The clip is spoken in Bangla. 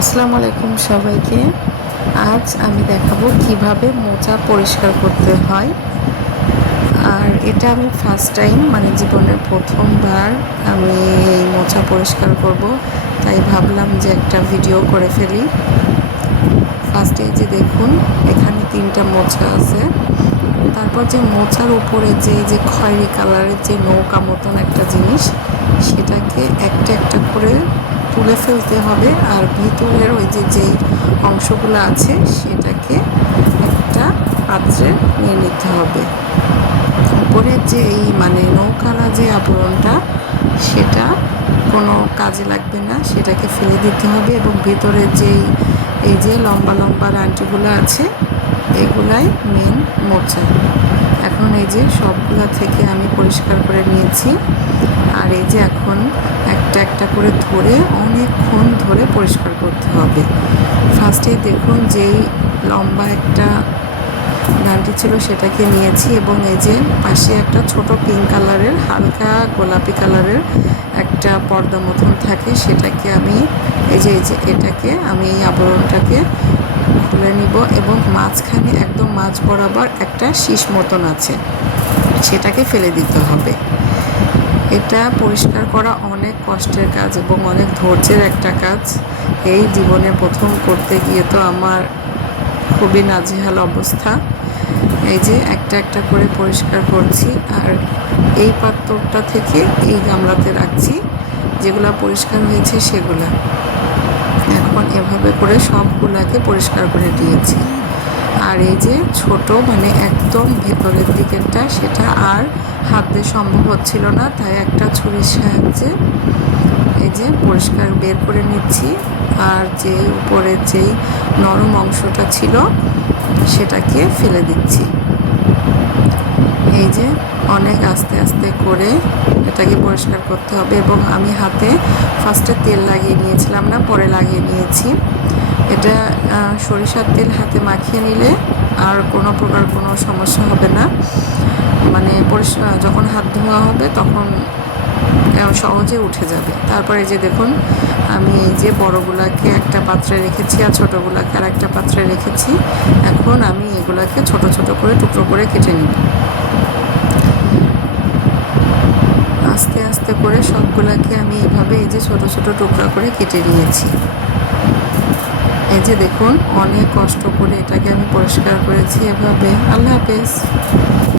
আসসালামু আলাইকুম সবাইকে। আজ আমি দেখাবো কীভাবে মোচা পরিষ্কার করতে হয়। আর এটা আমি ফার্স্ট টাইম মানে জীবনের প্রথমবার আমি এই মোচা পরিষ্কার করব। তাই ভাবলাম যে একটা ভিডিও করে ফেলি। ফার্স্টে যে দেখুন, এখানে তিনটা মোচা আছে। তারপর যে মোচার উপরে যে যে খয়েরি কালারের যে নৌকা মতন একটা জিনিস, সেটাকে একটা একটা তুলে ফেলতে হবে আর ভিতরের ওই যে যেই অংশগুলো আছে সেটাকে একটা পাত্রে নিয়ে নিতে হবে। উপরের যে এই মানে নৌকালা যে আবরণটা, সেটা কোনো কাজে লাগবে না। সেটাকে ফেলে দিতে হবে এবং ভেতরের যেই, এই যে লম্বা লম্বা রানটিগুলো আছে, এগুলাই মেন মোচা। এখন এই যে সবগুলা থেকে আমি পরিষ্কার করে নিয়েছি। আর এই যে এখন একটা একটা করে ধরে অনেকক্ষণ ধরে পরিষ্কার করতে হবে। ফার্স্টে দেখুন যেই লম্বা একটা ডানটি ছিল সেটাকে নিয়েছি এবং এই যে পাশে একটা ছোট পিঙ্ক কালারের হালকা গোলাপি কালারের একটা পর্দা মতন থাকে, সেটাকে আমি এই যে এই যে এটাকে আমি এই আবরণটাকে খুলে নিব এবং মাঝখানে একদম মাছ বরাবর একটা শীষ মতন আছে, সেটাকে ফেলে দিতে হবে। এটা পরিষ্কার করা অনেক কষ্টের কাজ এবং অনেক ধৈর্যের একটা কাজ। এই জীবনে প্রথম করতে গিয়ে তো আমার খুবই নাজেহাল অবস্থা। এই যে একটা একটা করে পরিষ্কার করছি আর এই পাত্রটা থেকে এই গামলাতে রাখছি, যেগুলো পরিষ্কার হয়েছে সেগুলা। এখন এভাবে করে সবগুলাকে পরিষ্কার করে দিয়েছি। আর এই যে ছোট মানে একদম ভেতরের দিকেরটা, সেটা আর হাতে সম্ভব হচ্ছিল না, তাই একটা ছুরির সাহায্যে এই যে পরিষ্কার বের করে নিচ্ছি। আর যে উপরের যেই নরম অংশটা ছিল, সেটাকে ফেলে দিচ্ছি। এই যে অনেক আস্তে আস্তে করে এটাকে পরিষ্কার করতে হবে এবং আমি হাতে ফার্স্টে তেল লাগিয়ে নিয়েছিলাম না, পরে লাগিয়ে নিয়েছি। এটা সরিষার তেল হাতে মাখিয়ে নিলে আর কোনো প্রকার কোনো সমস্যা হবে না। মানে পরিষ্কার, যখন হাত ধোয়া হবে তখন সহজে উঠে যাবে। তারপরে যে দেখুন, আমি এই যে বড়গুলাকে একটা পাত্রে রেখেছি আর ছোটোগুলাকে আর একটা পাত্রে রেখেছি। এখন আমি এগুলাকে ছোট ছোট করে টুকরো করে কেটে নিব। আস্তে আস্তে করে সবগুলাকে আমি এইভাবে এই যে ছোট ছোট টুকরা করে কেটে নিয়েছি। এই যে দেখুন, অনেক কষ্ট করে এটাকে আমি পরিষ্কার করেছি এভাবে। আল্লাহ হাফেজ।